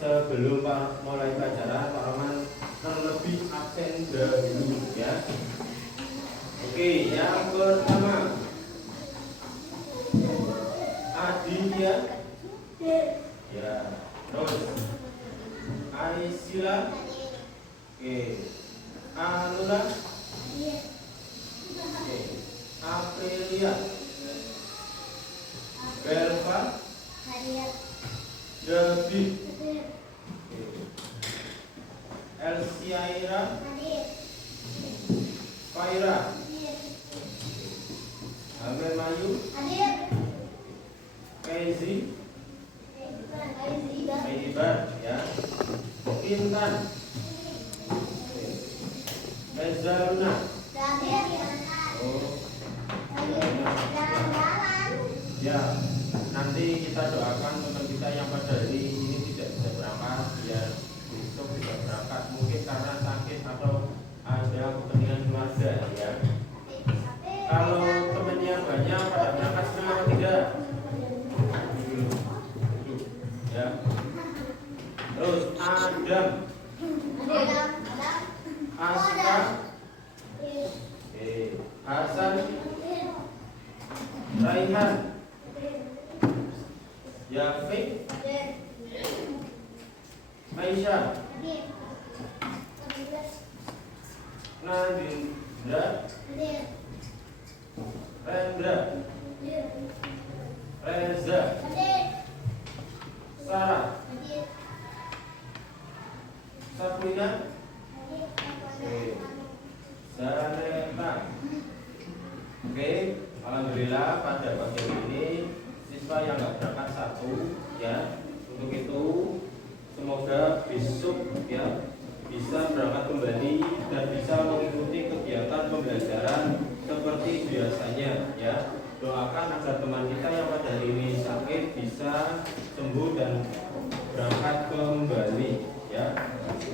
Sebelum mulai pelajaran, Pak Roman terlebih absen dahulu ya. Oke, yang pertama Aditya. Ya, terus Aisyla. Oke, Anula. Oke, Aprilia. Belva. David. Elsiaira. Faira. Amel Mayu. Kaizi. Aibar ya. Intan. Ezaluna. Oh. Ya, nanti kita doakan teman kita yang pada hari ini tidak bisa berangkat biar besok bisa berangkat, mungkin karena sakit atau ada kepentingan keluarga ya. Kalau temannya banyak pada berangkat semua atau tidak? Ya. Terus Adam. Aska. Hasan. Raihan. Yafik. Aisyah. Nadindra. Rendra. Reza. Sarah. Sabrina. Zareta. Oke, alhamdulillah pada pagi ini siswa yang nggak berangkat satu ya. Untuk itu semoga besok ya bisa berangkat kembali dan bisa mengikuti kegiatan pembelajaran seperti biasanya ya. Doakan agar teman kita yang pada hari ini sakit bisa sembuh dan berangkat kembali ya.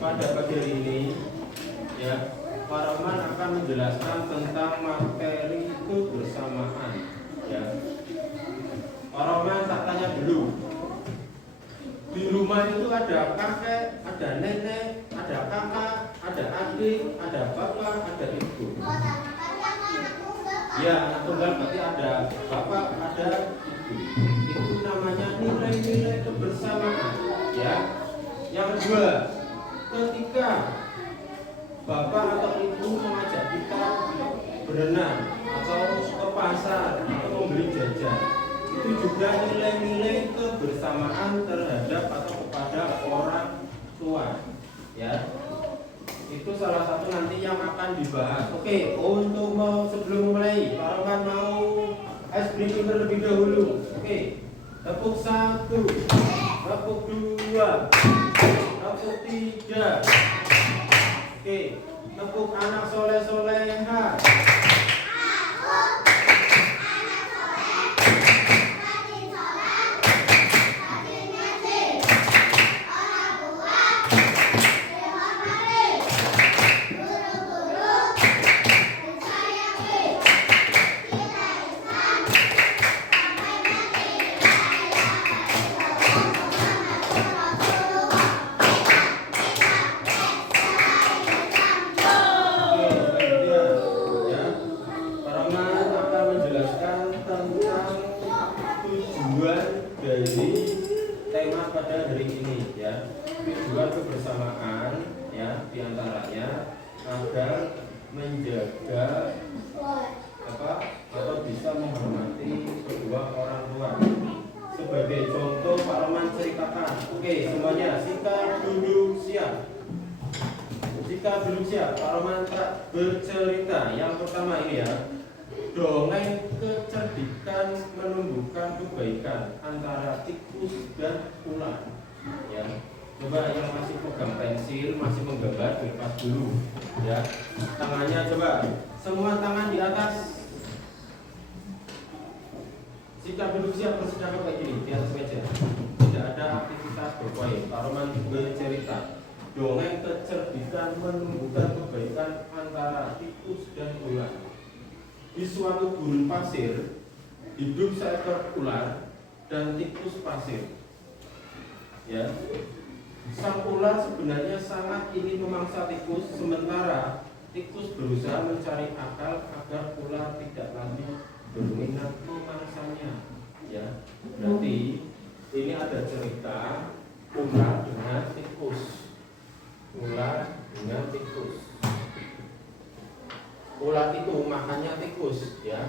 Pada pagi hari ini ya, Pak Roman akan menjelaskan tentang materi kebersamaan ya. Pak Roman tak tanya dulu, di rumah itu ada kakek, ada nenek, ada kakak, ada adik, ada bapak, ada ibu. Ya, anak tunggal berarti ada bapak, ada ibu. Itu namanya nilai-nilai kebersamaan ya. Yang kedua, ketika bapak atau ibu mengajak kita berenang atau ke pasar atau membeli jajan, itu juga nilai-nilai kebersamaan terhadap atau kepada orang tua ya. Itu salah satu nanti yang akan dibahas. Oke, untuk sebelum mulai Pak Roman mau ice breaking terlebih dahulu. Oke, tepuk 1, tepuk 2, tepuk 3. Oke, tepuk anak soleh-soleha. diantaranya agar menjaga atau bisa menghormati kedua orang tua. Sebagai contoh Pak Roman ceritakan. Oke, semuanya jika duduk siap. Jika duduk siap, Pak Roman bercerita. Yang pertama ini ya, dongeng kecerdikan menumbuhkan kebaikan antara tikus dan ular. Ya, coba yang masih pegang pensil, masih menggambar, dilepas dulu. Ya, tangannya coba, semua tangan di atas. Jika duduk siap bersedia kayak gini di atas meja. Tidak ada aktivitas berpoin. Pak Roman bercerita. Dongeng kecerdikan menumbuhkan kebaikan antara tikus dan ular. Di suatu gurun pasir hidup seekor ular dan tikus pasir. Ya, sang ular sebenarnya sangat ingin memangsa tikus, sementara tikus berusaha mencari akal agar ular tidak lagi berminat memangsanya. Ya, berarti ini ada cerita ular dengan tikus. Ular dengan tikus. Ular itu makannya tikus, ya.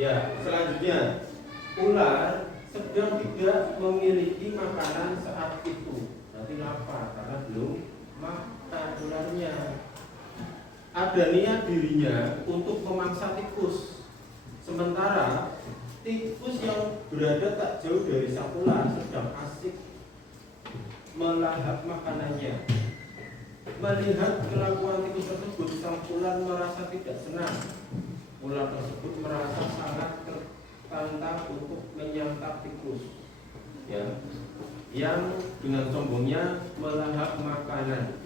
Ya, selanjutnya ular sedang tidak memiliki makanan saat itu. Nanti lapar karena belum makan ularnya. Ada niat dirinya untuk memangsa tikus. Sementara tikus yang berada tak jauh dari sang ular sedang asik melahap makanannya. Melihat kelakuan tikus tersebut, sang ular merasa tidak senang. Ular tersebut merasa sangat tertantang untuk menyantap tikus, ya, yang dengan sombongnya melahap makanan.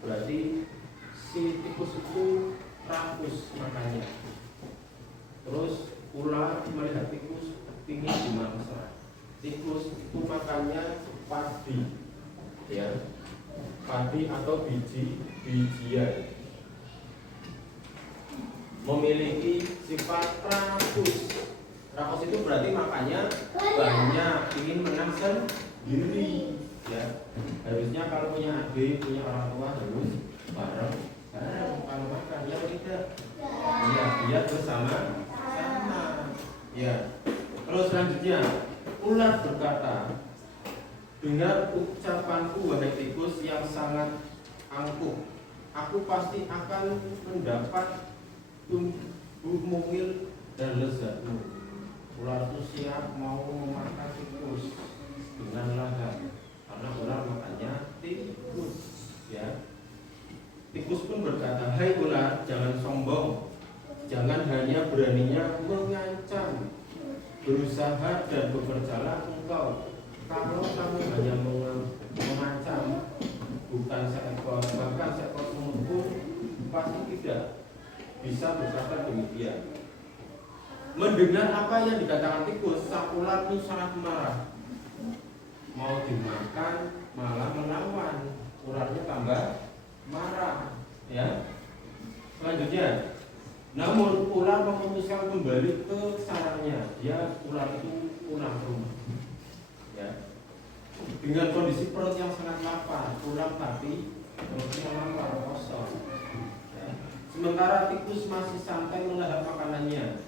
Berarti si tikus itu rakus makannya. Terus ular melihat tikus ingin dimangsa. Tikus itu makannya padi, ya, padi atau bijian, memiliki sifat rakus. Rakus itu berarti makannya banyak, ingin menang sendiri. Ya, harusnya kalau punya adik, punya orang tua harus bareng kalau makan. Ya tidak, ya dia bersama-sama. Ya, terus selanjutnya ular berkata, "Dengar ucapanku wahai tikus yang sangat angkuh, aku pasti akan mendapat tumbuh mungil dan lezatmu." Ular itu siap mau memakan tikus dengan lahap karena ular makannya tikus, ya. Tikus pun berkata, "Hai ular, jangan sombong, jangan hanya beraninya mengancam, berusaha dan bekerjalah engkau. Kalau kamu hanya mengancam, bukan seekor, bahkan seekor semut pun pasti tidak bisa berkata demikian." Mendengar apa yang dikatakan tikus, sang ular itu sangat marah. Mau dimakan malah melawan. Ularnya tambah marah, ya. Selanjutnya, namun ular memutuskan kembali ke sarangnya. Ular itu pulang ke rumah, ya. Dengan kondisi perut yang sangat lapar, ular tapi perutnya lapar, kosong, ya. Sementara tikus masih santai melahap makanannya.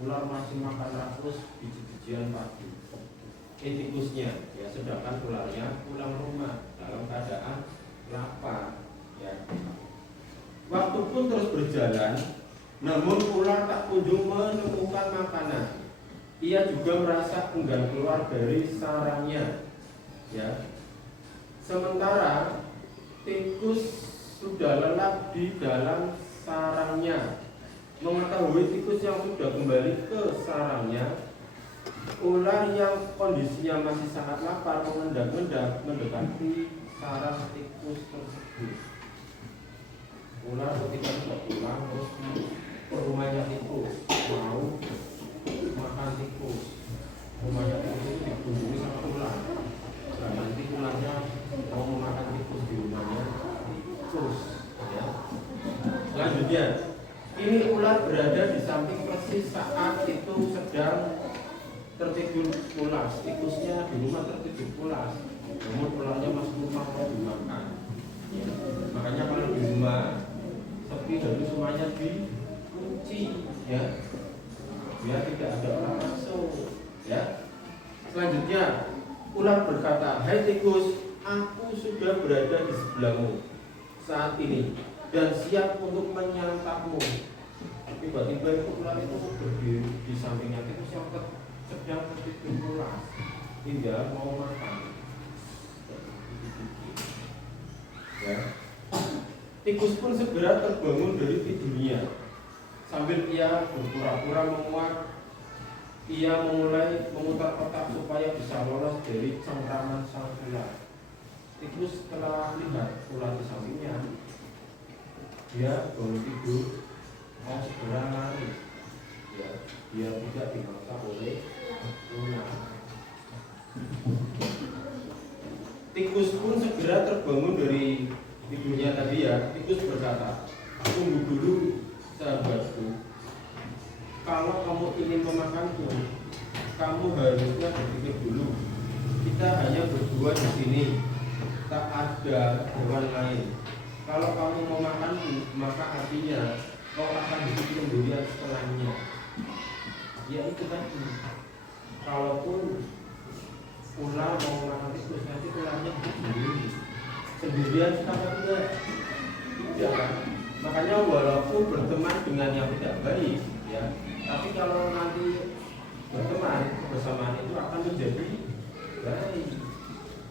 Ular masih makan rakus biji-bijian padi. Tikusnya, ya, sedangkan ularnya pulang rumah dalam keadaan lapar, ya. Waktu pun terus berjalan, namun ular tak kunjung menemukan makanan. Ia juga merasa enggan keluar dari sarangnya, ya. Sementara tikus sudah lelap di dalam sarangnya. Mengetahui tikus yang sudah kembali ke sarangnya, ular yang kondisinya masih sangat lapar mengendap-endap mendekati sarang tikus tersebut. Ular ketika sudah pulang terus ke rumahnya tikus, mau makan tikus. Rumahnya tikus itu dikunjungi sama ular. Dan nanti ularnya mau memakan tikus di rumahnya tikus, ya. Selanjutnya, ini ular berada di samping persis saat itu sedang tertidur pulas. Tikusnya di rumah tertidur pulas, namun ularnya masuk rumah mau dimakan, ya. semuanya dikunci, ya, biar tidak ada orang masuk, ya. Selanjutnya, ular berkata, "Hai tikus, aku sudah berada di sebelahmu saat ini dan siap untuk menyantapmu." Tiba-tiba itu ular itu berdiri di sampingnya tikus yang sedang tertidur pulas, tidak mau makan. Ya. Tikus pun segera terbangun dari tidurnya. Sambil ia berpura-pura menguat, ia mulai memutar otak supaya bisa lolos dari cengkraman sang ular. Tikus setelah lihat ular di sampingnya, dia bangun tidur, mau segera lari. Ya, dia tidak dimangsa oleh ular. Tikus pun segera terbangun dari tidurnya tadi ya. Tikus berkata, "Tunggu dulu sahabatku, kalau kamu ingin memakanku, kamu harusnya berpikir dulu. Kita hanya berdua di sini, tak ada hewan lain. Kalau kamu mau makanku, maka artinya kau akan hidup sendirian setelahnya." Ya itu tadi, kalaupun ular mau makan tikus, nanti ularnya hidup sendirian apa tidak? Tidak kan? Makanya walaupun berteman dengan yang tidak baik, ya, tapi kalau nanti berteman bersamaan itu akan menjadi baik.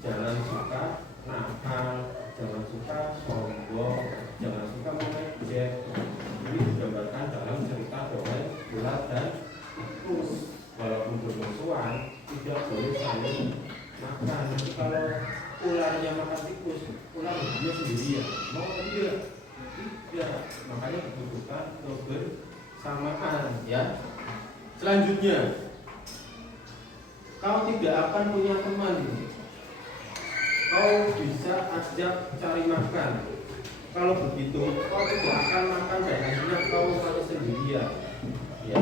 Jangan suka nakal, jangan suka sombong, jangan suka mengejek. Ini digambarkan dalam cerita dongeng ular dan tikus. Walaupun bermusuhan, tidak boleh saling makan. Nanti kalau ularnya makan tikus, ular dia sendirian. Mau atau tidak? Tidak. Makanya dibutuhkan kebersamaan, ya. Selanjutnya, kau tidak akan punya teman. Kau bisa ajak cari makan. Kalau begitu, kau tidak akan makan dan akhirnya kau mati sendirian. Ya.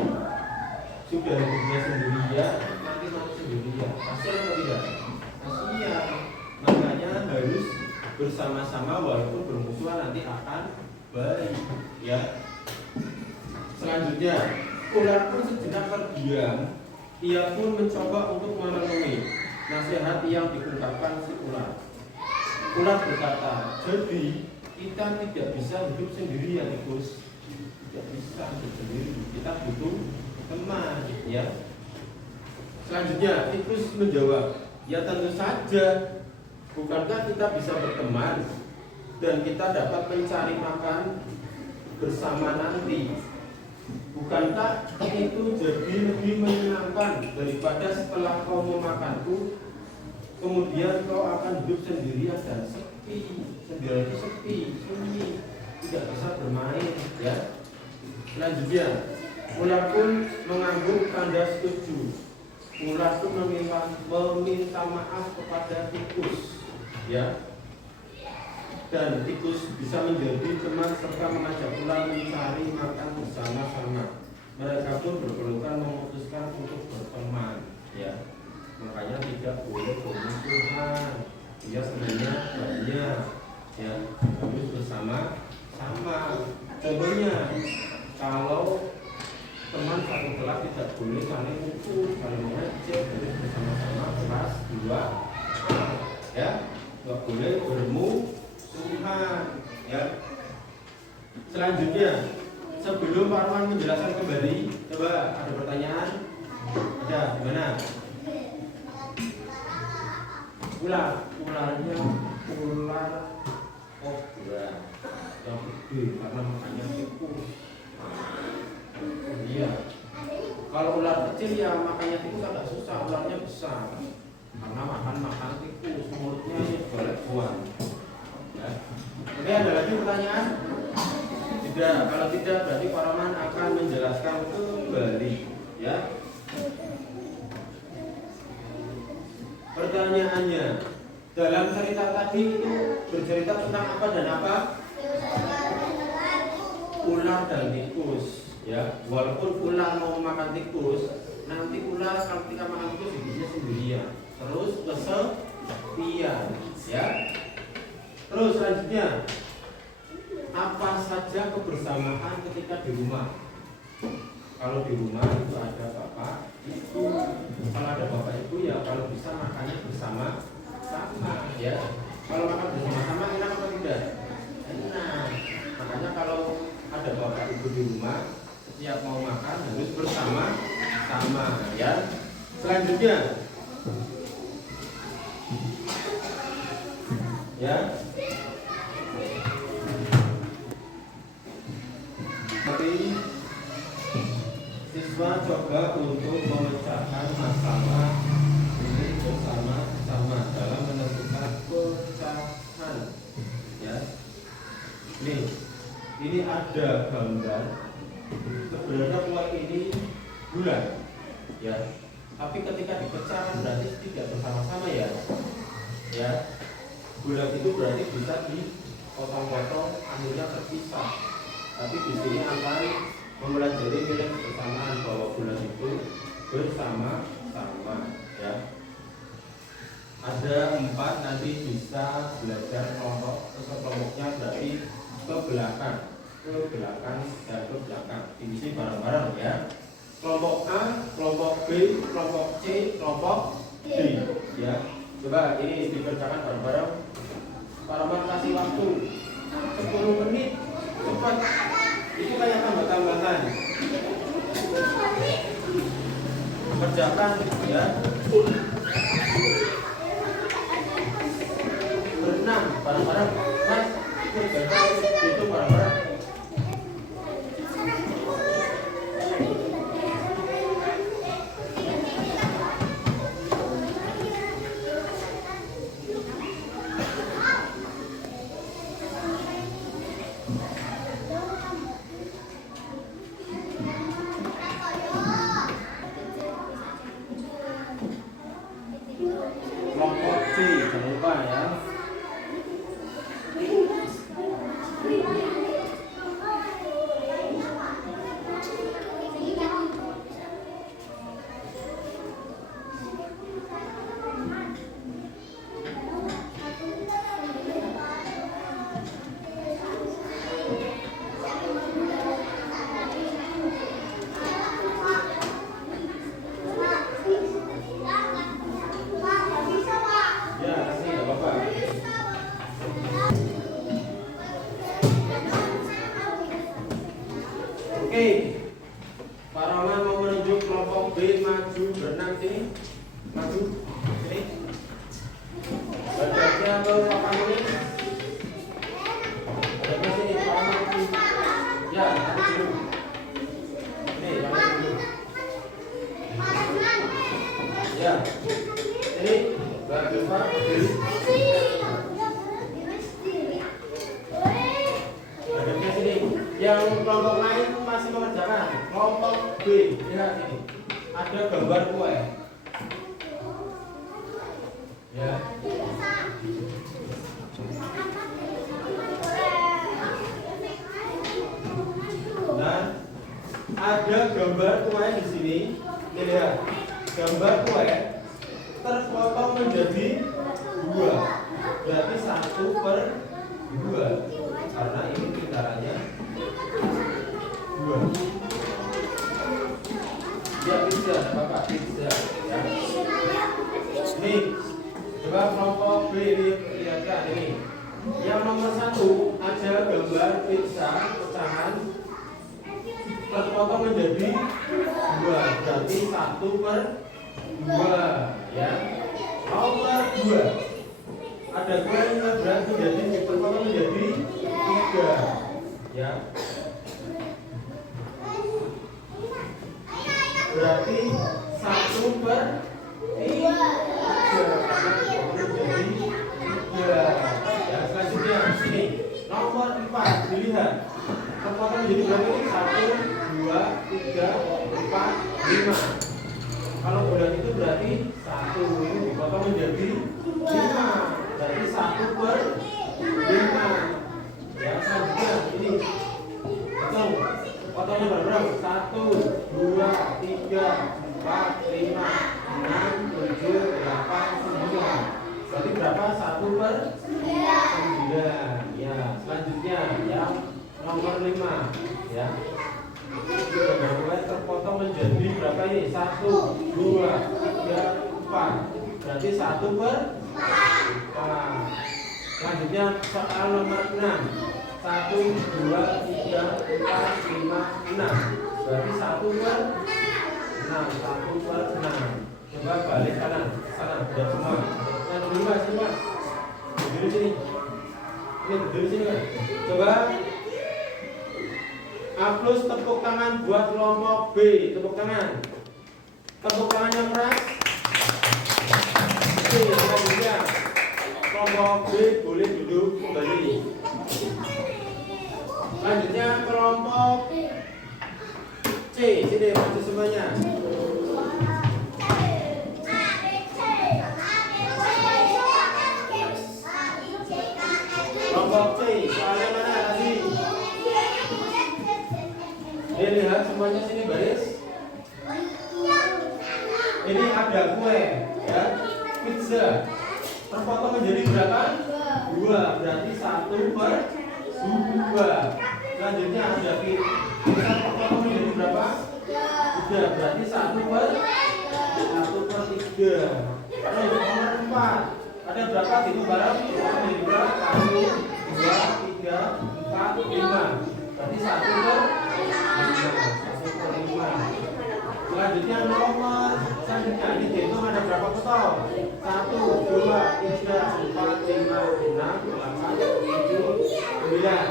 Sudah hidupnya sendirian, nanti mati sendirian. Kasihan atau tidak? Kasihan. Makanya harus bersama-sama walaupun bermusuhan nanti akan baik. Ya. Selanjutnya, ular pun sejenak terdiam. Ia pun mencoba untuk merenungi nasihat yang diungkapkan si ular. Ular berkata, "Jadi kita tidak bisa hidup sendirian, tikus. Tidak bisa hidup sendiri. Kita butuh teman, ya." Selanjutnya tikus menjawab, "Ya tentu saja. Bukankah kita bisa berteman dan kita dapat mencari makan bersama nanti? Bukankah itu jadi lebih menyenangkan daripada setelah kau memakanku, kemudian kau akan hidup sendirian dan sepi. Sendirian itu sepi, sunyi, tidak bisa bermain, ya." Selanjutnya, ular pun mengangguk tanda setuju. Ular pun meminta maaf kepada tikus, ya. Dan tikus bisa menjadi teman serta mengajak ular mencari makan bersama-sama. Mereka pun berpelukan memutuskan untuk berteman, ya. Makanya tidak boleh bermusuhan. Ya sebenarnya banyak, ya, harus bersama-sama. Contohnya, kalau teman satu kelas tidak boleh saling mukul, saling mengejek, harus bersama-sama kelas 2, ya. Tidak boleh bermusuhan, ya. Selanjutnya, sebelum Pak Arman menjelaskan kembali, coba ada pertanyaan? Ada, gimana? Ularnya ular kobra yang gede karena makanya tikus. Iya. Kalau ular kecil ya makanya tikus agak susah, ularnya besar karena makan tikus, mulutnya boleh buang. Ya. Oke, ada lagi pertanyaan? Tidak. Kalau tidak berarti Pak Rahman akan menjelaskan kembali, ya. Pertanyaannya, dalam cerita tadi itu bercerita tentang apa dan apa? Ular dan tikus, ya. Walaupun ular mau makan tikus, nanti ular kalau ketika makan tikus hidupnya sendirian, terus kesepian, ya. Terus selanjutnya, apa saja kebersamaan ketika di rumah. Kalau di rumah itu ada bapak, ibu. Kalau ada bapak ibu ya kalau bisa makannya bersama-sama ya. Kalau makan bersama-sama enak apa tidak? Enak. Makanya kalau ada bapak ibu di rumah, setiap mau makan harus bersama-sama ya. Selanjutnya ya. Tapi siswa coba untuk memecahkan masalah ini bersama-sama dalam menentukan pecahan ya. Ini ada gambar. Sebenarnya uang ini bulan ya. Tapi ketika dipecah kan berarti tidak bersama-sama ya. Ya. Bulan itu berarti bisa dipotong-potong, akhirnya terpisah. Tapi di sini akan mempelajari nilai kebersamaan bahwa bulan itu bersama-sama ya. Ada 4, nanti bisa belajar kelompoknya berarti ke belakang dan ke belakang. Diisi bareng-bareng ya. Kelompok A, kelompok B, kelompok C, kelompok D ya. Coba ini dikerjakan bareng-bareng. Para kasih waktu 10 menit cepat. Itu kayak tambah-tambahan. Kerjakan ya. Berenang bareng-bareng. Mas, itu bareng-bareng. Kelompok C, jangan lupa ya. Oke, Pak Roman mau menunjuk kelompok B, maju berenang sini, maju sini. Badannya ke papan ini. Badannya sini, Pak Roman. Ya, maju dulu. Ini, maju dulu. Ya, ini, badan Pak, diri. Badannya sini. Yang kelompok lain masih mengerjakan. Kelompok B, lihat ini. Ada gambar kue. Ya. Dan ada gambar kue di sini. Ini lihat. Gambar kue terpotong menjadi 2. Berarti 1/2. Karena ini putarannya 2. Ya bisa, Bapak bisa ya. Nih, coba kelompok B ini lihatkan ini. Yang nomor 1 ada gambar pizza pecahan terpotong menjadi 2. Berarti 1/2 ya. Nomor 2 ada kue yang berarti terpotong menjadi 3 ya. Berarti 1/3 ya. Selanjutnya sini nomor 4 dilihat terpotong menjadi berapa ini? 1, 2, 3, 4, 5. Kalau bulan itu berarti 1 ini dipotong menjadi 5. Berarti 1/5 ya. Selanjutnya ini potongnya berapa? 1, 2, 3, 4, 5, 6, 7, 8, 9. Berarti berapa? 1/9 ya. Selanjutnya yang nomor 5 ya. Terpotong menjadi berapa ini? 1, 2, 3, 4. Berarti 1 per 4. Selanjutnya soal nomor 6. 1, 2, 3, 4, 5, 6. Berarti 1 per 6. 1 per 6. Coba balik kanan. Sana, sudah semua. Yang nomor 5 sini Mas. Berdiri sini. Ini berdiri sini Mas. Coba Aplus tepuk tangan buat kelompok B. Tepuk tangan. Tepuk tangan yang keras. Oke, selanjutnya kelompok B boleh duduk kembali. Selanjutnya kelompok C. Sini maju semuanya. Kelompok C, soalnya mana tadi? Lihat semuanya sini baris. Ini ada kue, ya, pizza. Terpotong menjadi berapa? 2. Berarti 1 per 2. Selanjutnya ada pizza terpotong menjadi berapa? 3. Berarti 1 per 3. Terus nomor 4. Ada berapa gitu barang? Menjadi berapa? 1, 2, 3, 4, 5. Berarti 1 per 5. Selanjutnya nomor selanjutnya ini dihitung ada berapa potong? 1, 2, 3, 4, 5, 6, 8, 7, 9.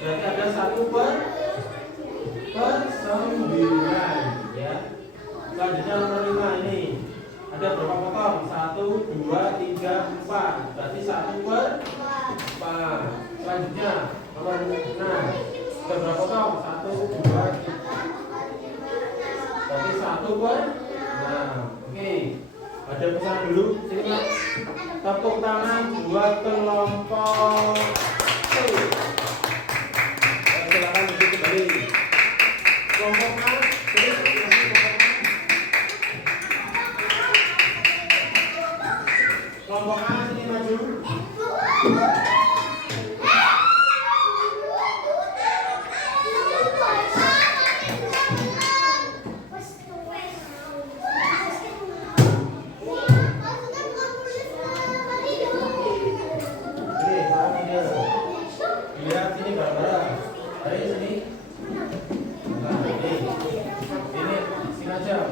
Berarti ada 1 per 9 ya. Selanjutnya nomor 5 ini ada berapa potong? 1, 2, 3, 4. Berarti 1 per 4. Selanjutnya nomor 6 ada berapa potong? 1, 2, 3. Berarti 1 per 6. Oke. Ada pesan dulu. Sini Mas. Tepuk tangan buat kelompok C. Silakan duduk kembali. Kelompok A. Kelompok A sini maju. Lihat sini bareng-bareng. Ayo sini. Nah, ini sini aja.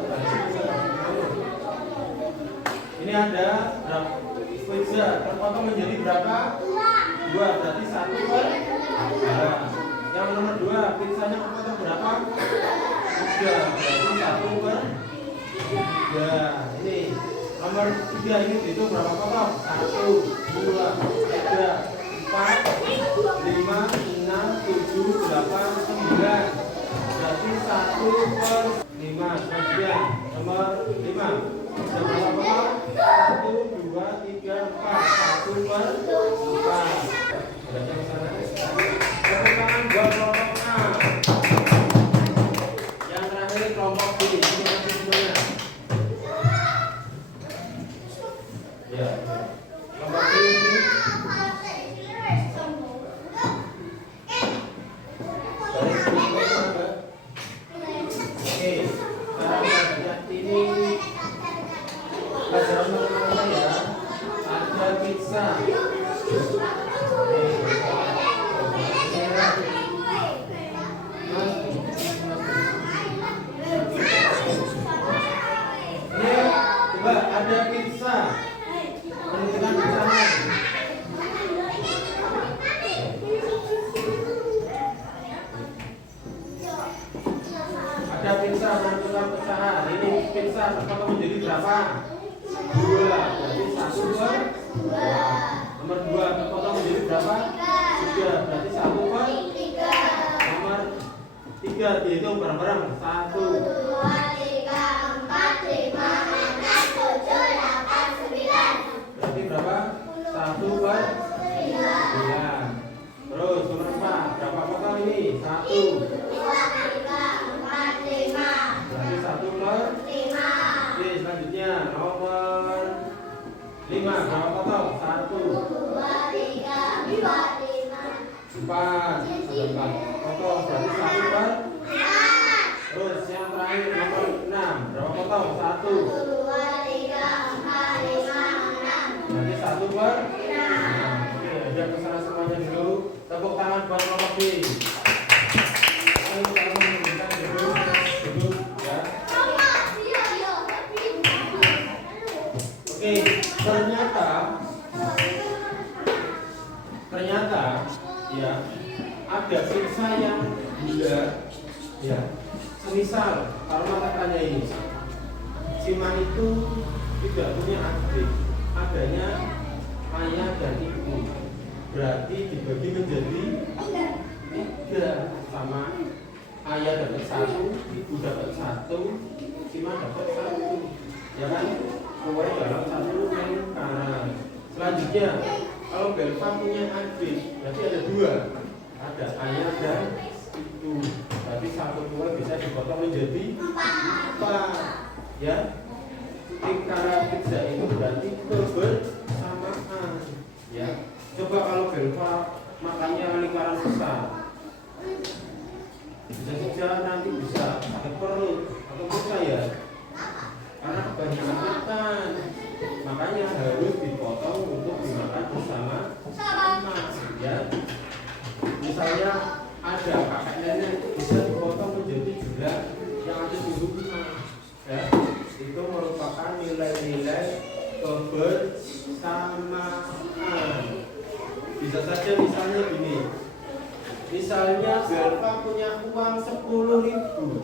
Ini ada berapa pizza terpotong menjadi berapa? 2. Berarti 1 per 2. Yang nomor 2 pizzanya terpotong berapa? 3. Berarti 1 per 3. Ini nomor 3 ini itu berapa potong? 1, 2, 3, 4, 5, 6, 7, 8, 9. Berarti 1 per 5. Selanjutnya nomor 5 ada berapa potong? 1, 2, 3, 4. 1 per 4. Berarti ke sana. Tepuk tangan buat kelompok A. Yang terakhir kelompok B. Ini masih semuanya. Ya. Kelompok B ini pelajaran pertama ya, ada pizza. Ini coba ada pizza. Menentukan pesanan. Ada pizza menentukan pesanan. Ini pizza terpotong menjadi berapa? 2. Berarti 1 per 2. Nomor 2 terpotong menjadi berapa? 3. Berarti 1 per 3. Nomor 3 dihitung bareng-bareng. 1, 2, 3, 4, 5, 6, 7, 8, 9. Berarti berapa? 1 per 9. Terus nomor 4 berapa potong ini? 1, 2, 3, 4, 5. Berarti 1 per 5. Oke, selanjutnya nomor 5 berapa potong? 1, 2, 3, 4, 5. 4. Potong berarti 1 per. Terus yang terakhir nomor 6. Berapa potong? 1, 2, 3, 4, 5, 6. Berarti 1 per 6. Oke, udah kesana semuanya dulu. Tepuk tangan buat kelompok B. Ayo kita menunjukkan duduk ya. Oke, ternyata ya ada sisa yang bunda ya. Semisal kalau katakannya ini Siman itu tidak punya adik, adanya ayah dan ibu, berarti dibagi menjadi 3, sama ayah dapat 1, ibu dapat 1, Siman dapat 1, ya kan? Keluar dalam 1 lingkaran. Selanjutnya kalau Belva punya adik, berarti ada 2, ada ayah dan ibu, berarti 1 2 bisa dipotong menjadi 4, ya. Lingkaran 3 itu berarti kebersamaan, ya. Coba kalau Belva makanya lingkaran besar, bisa saja nanti bisa sakit perut atau muntah ya, karena kebanyakan makan, makanya harus dipotong untuk dimakan bersama-sama, ya. Misalnya ada kakek nenek bisa dipotong menjadi jumlah yang ada di rumah, ya. Itu merupakan nilai-nilai kebersamaan. Bisa saja misalnya gini, misalnya Belva punya uang 10.000,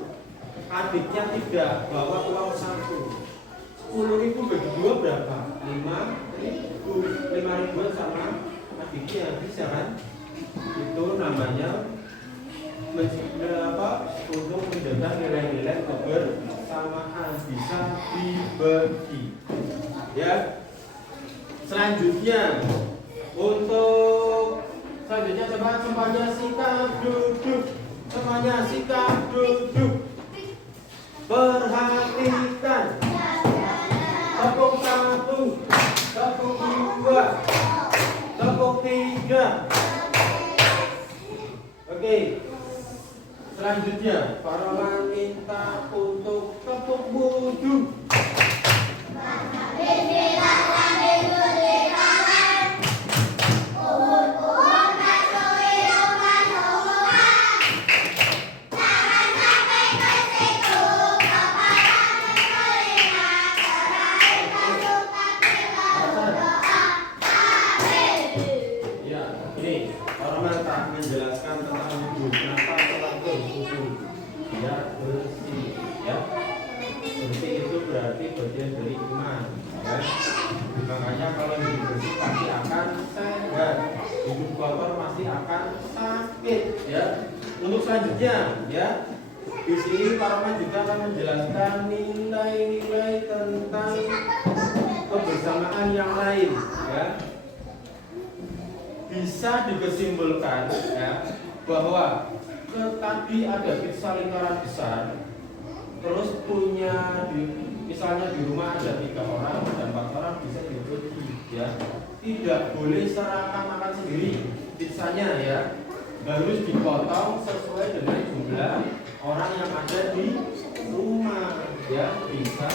adiknya tidak bawa uang 1. 10.000 bagi 2 berapa? 5.000. 5.000 sama adiknya, bisa kan? Itu namanya untuk menjaga nilai-nilai kebersamaan, bisa dibagi, ya. Selanjutnya coba semuanya sikap duduk, semuanya sikap duduk, perhatikan. Tepuk 1, tepuk 2, tepuk 3. Oke. Selanjutnya para wanita untuk tepuk wudu. Menjelaskan tentang wudu, kenapa sholat berwudu, ya bersih, ya. Bersih itu berarti bagian dari iman, ya. Makanya kalau hidup bersih pasti akan sehat, hidup kotor masih akan sakit, ya. Untuk selanjutnya, ya, di sini Parman juga akan menjelaskan nilai-nilai tentang kebersamaan yang lain, ya. Bisa dikesimpulan, ya, bahwa tadi ada kisah lingkaran besar, terus punya misalnya di rumah ada 3 orang dan 4 orang bisa dibagi, ya. Tidak boleh serakah makan sendiri, pizzanya, ya, harus dipotong sesuai dengan jumlah orang yang ada di rumah, ya. Bisa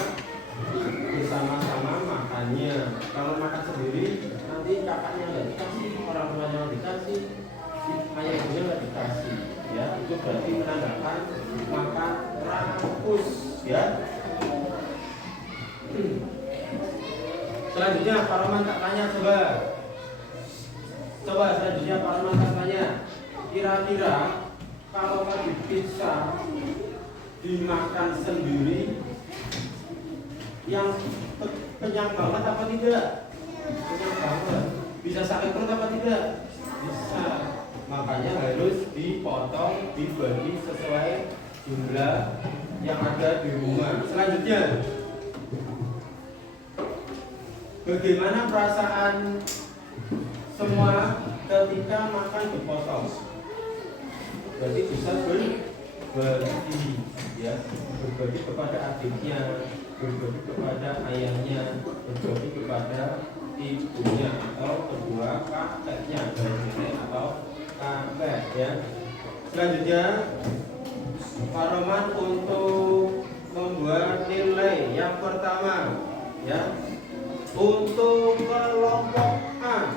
bersama-sama makannya. Kalau makan sendiri nanti kakaknya nggak dikasih, orang tuanya nggak dikasih, ayah ibunya nggak dikasih, ya. Itu berarti menandakan makan rakus, ya. Selanjutnya Parman tak tanya, coba selanjutnya Parman tak tanya, kira-kira kalau tadi pizza dimakan sendiri yang kenyang banget apa tidak? Kenyang banget. Bisa sakit perut apa tidak? Bisa. Makanya harus dipotong, dibagi sesuai jumlah yang ada di rumah. Selanjutnya, bagaimana perasaan semua ketika makan dipotong? Berarti bisa berbagi, ya, berbagi kepada adiknya, berbagi kepada ayahnya, berbagi kepada ibunya atau kedua kakeknya, nenek atau kakek, ya. Selanjutnya Pak Roman untuk membuat nilai yang pertama, ya, untuk kelompok A,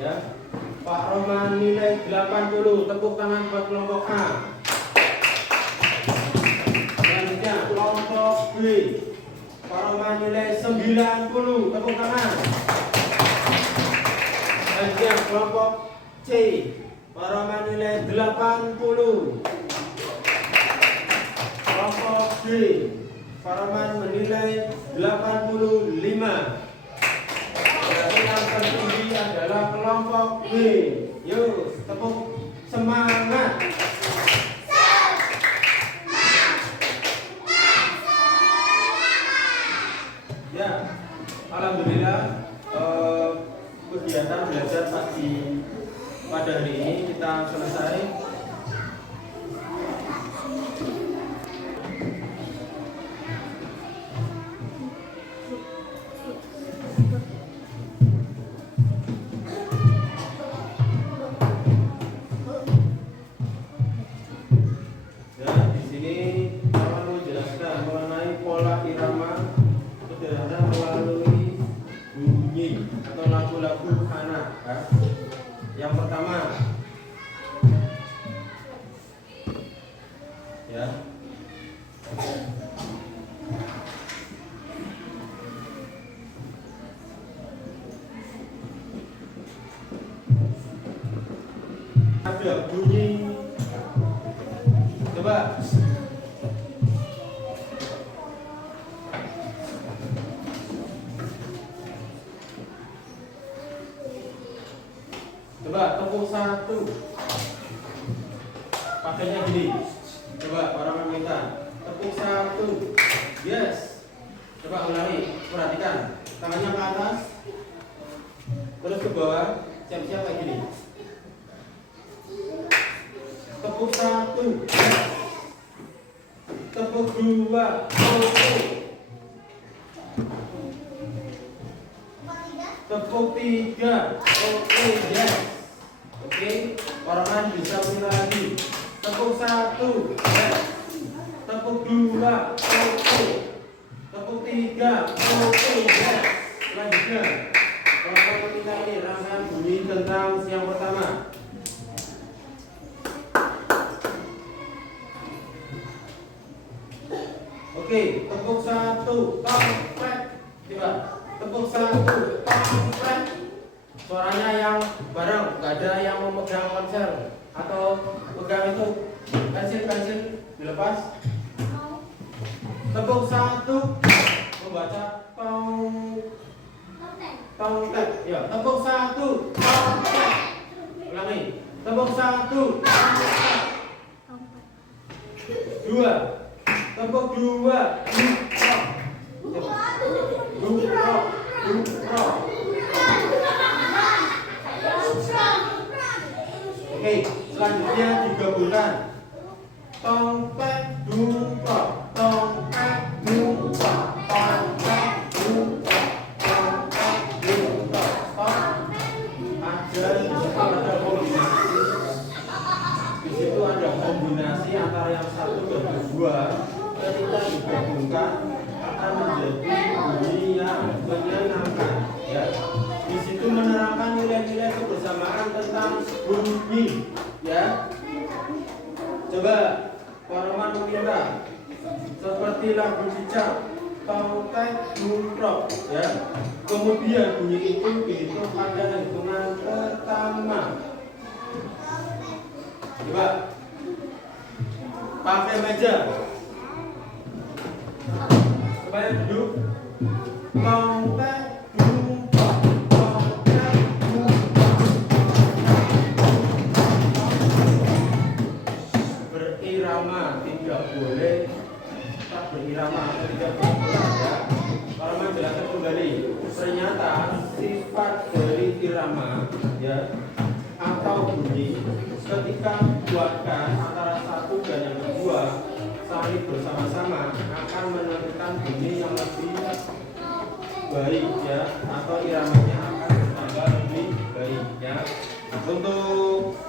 ya. Pak Roman nilai 80. Tepuk tangan buat kelompok A. Selanjutnya kelompok B, Pak Roman nilai 90. Tepuk tangan. Selanjutnya kelompok C, Pak Roman nilai 80. Kelompok D, Pak Roman menilai 85. Berarti yang tertinggi adalah kelompok B. Yuk, tepuk semangat. Ya, alhamdulillah kegiatan belajar pagi pada hari ini kita selesai. Lagu anak, ya. Yang pertama, ya, ada bunyi, coba. Coba tepuk satu. Pakainya gini. Coba orang minta. Tepuk satu. Yes. Coba ulangi. Perhatikan. Tangannya ke atas. Terus ke bawah. Siap-siap kayak gini. Tepuk satu. Yes. Tepuk dua. Oke. Tepuk tiga. Oke. Yes. Oke, orang bisa punya lagi. Tepuk satu, yes. Tepuk dua, oke. Tepuk tiga, oke, yes. Selanjutnya, kalau kita ini rangkaian bunyi tentang yang pertama. Oke, tepuk satu, tongkrek. Coba, tepuk satu, tongkrek. Suaranya yang bareng, gak ada yang memegang ponsel atau pegang itu pensil dilepas. Tepuk satu, membaca tongtek. Ya, tepuk satu, tongtek. Ulangi, tepuk satu, tongtek. Dua, tepuk dua, dua. Oke, selanjutnya digabungkan. Tongpek dumprok, tongpek dumprok, tongpek dumprok, tongpek dumprok. Ada di situ ada kombinasi. Di situ ada kombinasi antara yang satu dan kedua. Ketika digabungkan akan menjadi bunyi yang menyenangkan. Ya. Di situ menerangkan nilai-nilai kebersamaan tentang bunyi, ya. Coba Pak Roman meminta seperti lagu cicak, tongtek dumprok, ya. Kemudian bunyi itu dihitung pada hitungan pertama. Coba pakai meja. Coba duduk. Tongtek dumprok. Berirama tidak boleh, tak berirama tidak boleh, ya. Kalau menjelaskan kembali, ternyata sifat dari irama, ya, atau bunyi ketika buatkan antara satu dan yang kedua saling bersama-sama akan menentukan bunyi yang lebih baik, ya, atau iramanya akan bertambah lebih baik, ya. Untuk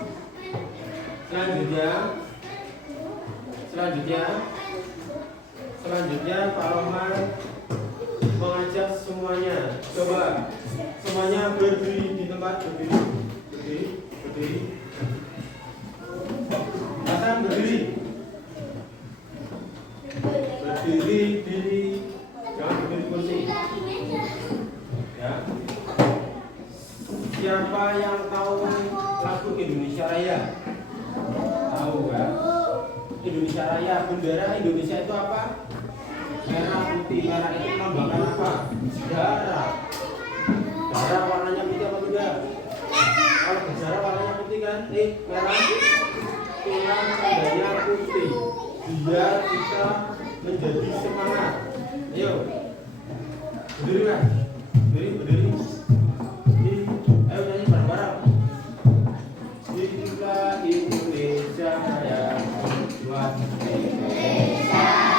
Selanjutnya Pak Roman mengajak semuanya, coba semuanya berdiri di tempat, berdiri. Hasan berdiri, jangan berdiri di kursi. Ya. Siapa yang tahu lagu Indonesia Raya? Tahu kan? Indonesia Raya, bendera Indonesia itu apa? Merah putih, merah itu melambangkan apa? Darah. Darah warnanya putih apa beda? Kalau berdarah warnanya putih kan? Merah. Tulang tandanya putih. Biar kita menjadi semangat. Ayo. Berdiri lah. Berdiri. Ayo nyanyi bareng-bareng. Kita Indonesia Raya. Buat Indonesia.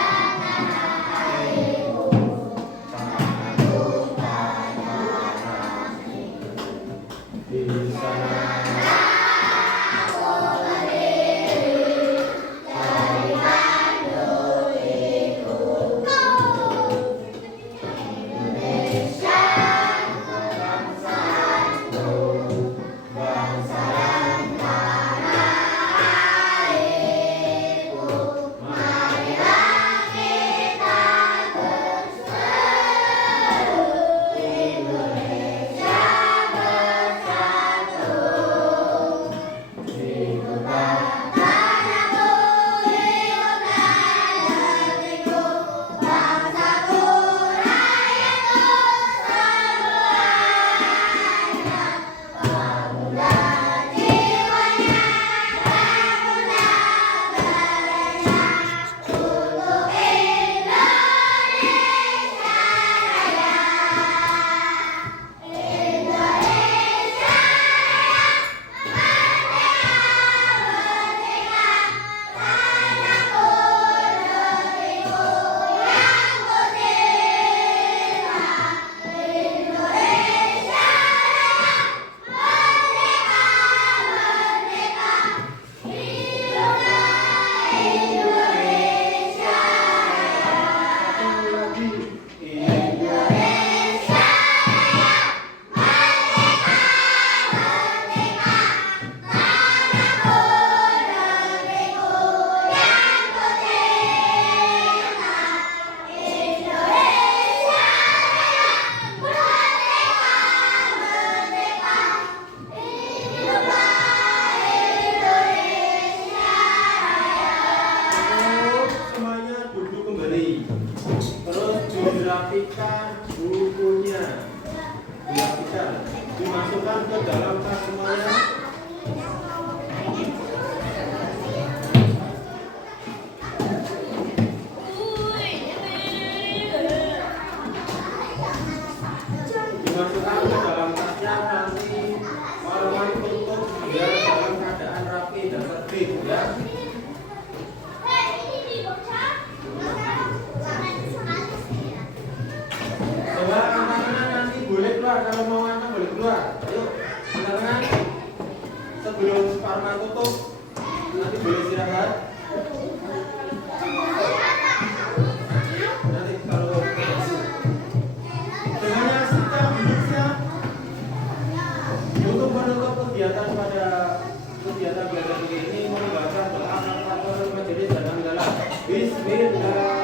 Terus dirapikan bukunya, dimasukkan ke dalam tas semuanya. Dimasukkan ke dalam tasnya, nanti orang tutup biar dalam keadaan rapi dan tertib ya. Kalau mau anak boleh keluar. Ayo, silakan. Sebelum Parma tutup, nanti boleh istirahat. Nanti kalau dengan sikap duduk untuk menutup kegiatan pada kegiatan belajar ini, membaca doa atau majelis dan dalam Bismillah.